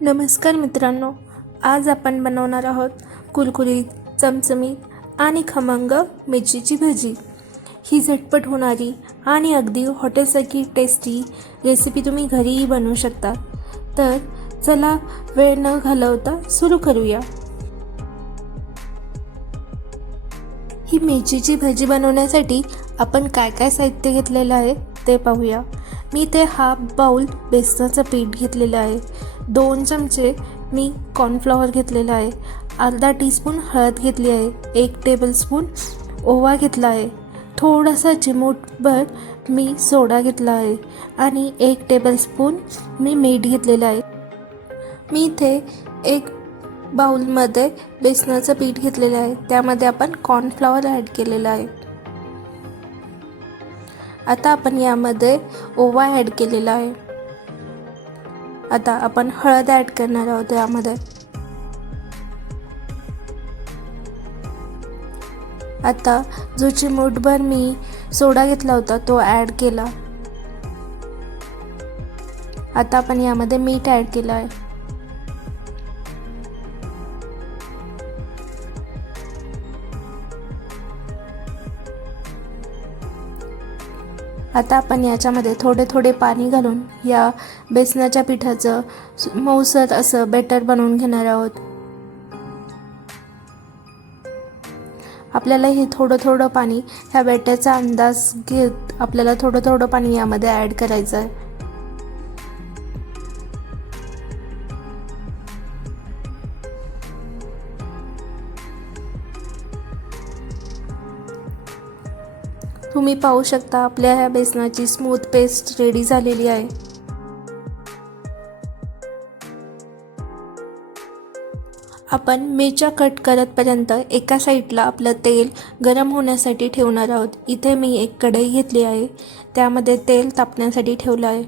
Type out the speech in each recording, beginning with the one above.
नमस्कार मित्रांनो, आज आपण बनवणार आहोत कुरकुरीत, चमचमीत आणि खमंग मिरचीची भजी। ही झटपट होणारी आणि अगदी हॉटेलसारखी टेस्टी रेसिपी तुम्ही घरीही बनवू शकता। तर चला वेळ न घालवता सुरू करूया। ही मिरचीची भजी बनवण्यासाठी आपण काय काय साहित्य घेतलेलं आहे ते पाहूया। मी ते हाफ बाउल बेसनाचं पीठ घेतलेलं आहे, 2 चमचे मी कॉर्नफ्लॉवर घेतलेला आहे, अर्धा टीस्पून हळद घेतली आहे, 1 टेबलस्पून ओवा घेतला आहे, थोडासा चिमूटभर मी सोडा घेतला आहे आणि 1 टेबलस्पून मी मीठ घेतलेलं आहे। मी इथे 1 बाउलमध्ये बेसनाचं पीठ घेतलेलं आहे, त्यामध्ये आपण कॉर्नफ्लॉवर ॲड केलेला आहे। आता आपण यामध्ये ओवा ॲड केलेला आहे। आता आपण हळद ॲड करणार आहोत यामध्ये। आता जो चिमूटभर मी सोडा घेतला होता तो ॲड केला। आता आपण यामध्ये मीठ ॲड केलं आहे। आता आपण याच्यामध्ये थोडे थोडे पाणी घालून या बेसनाच्या पिठाचं मऊसर असं बेटर बनवून घेणार आहोत। आपल्याला हे थोडं थोडं पाणी ह्या बेटरचा अंदाज घेत आपल्याला थोडं थोडं पाणी यामध्ये ॲड करायचं आहे। तुम्ही पाहू शकता आपल्या ह्या बेसनाची स्मूथ पेस्ट रेडी झालेली आहे। आपण मिरच्या कट करतपर्यंत एका साईडला आपलं तेल गरम होण्यासाठी ठेवणार आहोत। इथे मी एक कढई घेतली आहे, त्यामध्ये तेल तापण्यासाठी ठेवलं आहे।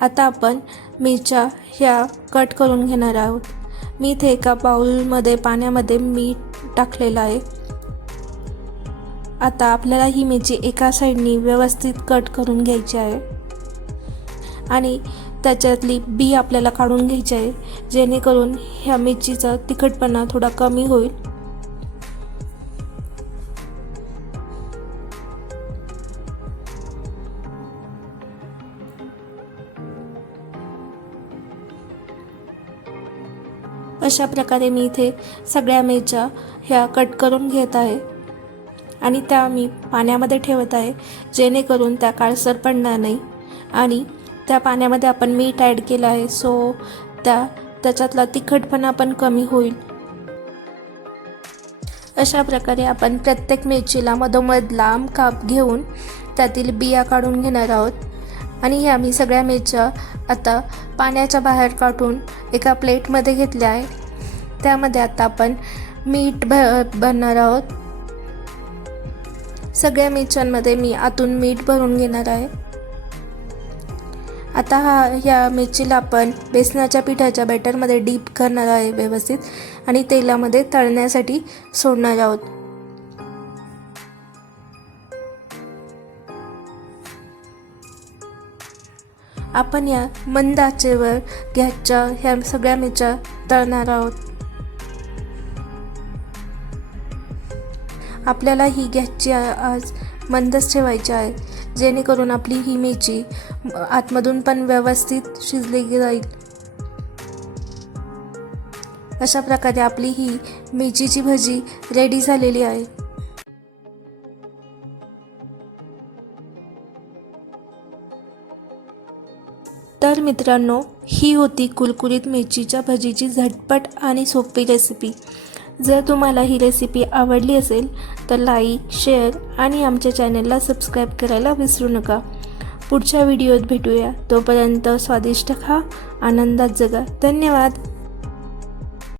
आता आपण मिरच्या ह्या कट करून घेणार आहोत। मी इथे एका बाउलमध्ये पाण्यामध्ये मीठ टाकलेलं आहे। आता आपल्याला ही मिरची एका साईडनी व्यवस्थित कट करून घ्यायची आहे आणि त्याच्यातली बी आपल्याला काढून घ्यायची आहे, जेणेकरून ह्या मिरचीचा तिखटपणा थोडा कमी होईल। अशा प्रकारे मी इथे सगळ्या मिरच्या ह्या कट करून घेत आहे आणि त्या मी पाण्यामध्ये ठेवत आहे, जेणेकरून त्या काळसर पडणार नाही आणि त्या पाण्यामध्ये आपण मीठ ॲड केलं आहे, सो त्याच्यातला तिखटपणा पण कमी होईल। अशा प्रकारे आपण प्रत्येक मिरचीला मधोमध लांब काप घेऊन त्यातील बिया काढून घेणार आहोत आणि ह्या मी सगळ्या मिरच्या आता पाण्याच्या बाहेर काढून एका प्लेटमध्ये घेतल्या आहे। त्यामध्ये आता आपण मीठ भरणार आहोत। सगळ्या मिरच्यांमध्ये मी आतून मीठ भरून घेणार आहे। आता ह्या मिरचीला आपण बेसनाच्या पिठाच्या बॅटरमध्ये डीप करणार आहे व्यवस्थित आणि तेलामध्ये तळण्यासाठी सोडणार आहोत। आपण या मंद आचेवर गॅसच्या ह्या सगळ्या मिरच्या तळणार आहोत। आपल्याला ही गॅसची आज मंदच ठेवायची आहे, जेणेकरून आपली ही मिरची आतमधून पण व्यवस्थित शिजली जाईल। अशा प्रकारे आपली ही मिरचीची भजी रेडी झालेली आहे। तर मित्रांनो, ही होती कुरकुरीत मिरचीच्या भजीची झटपट आणि सोपी रेसिपी। जर तुम्हाला ही रेसिपी आवडली असेल तर लाईक, शेअर आणि आमच्या चॅनलला सबस्क्राईब करायला विसरू नका। पुढच्या व्हिडिओत भेटूया, तोपर्यंत स्वादिष्ट खा, आनंदात जगा। धन्यवाद।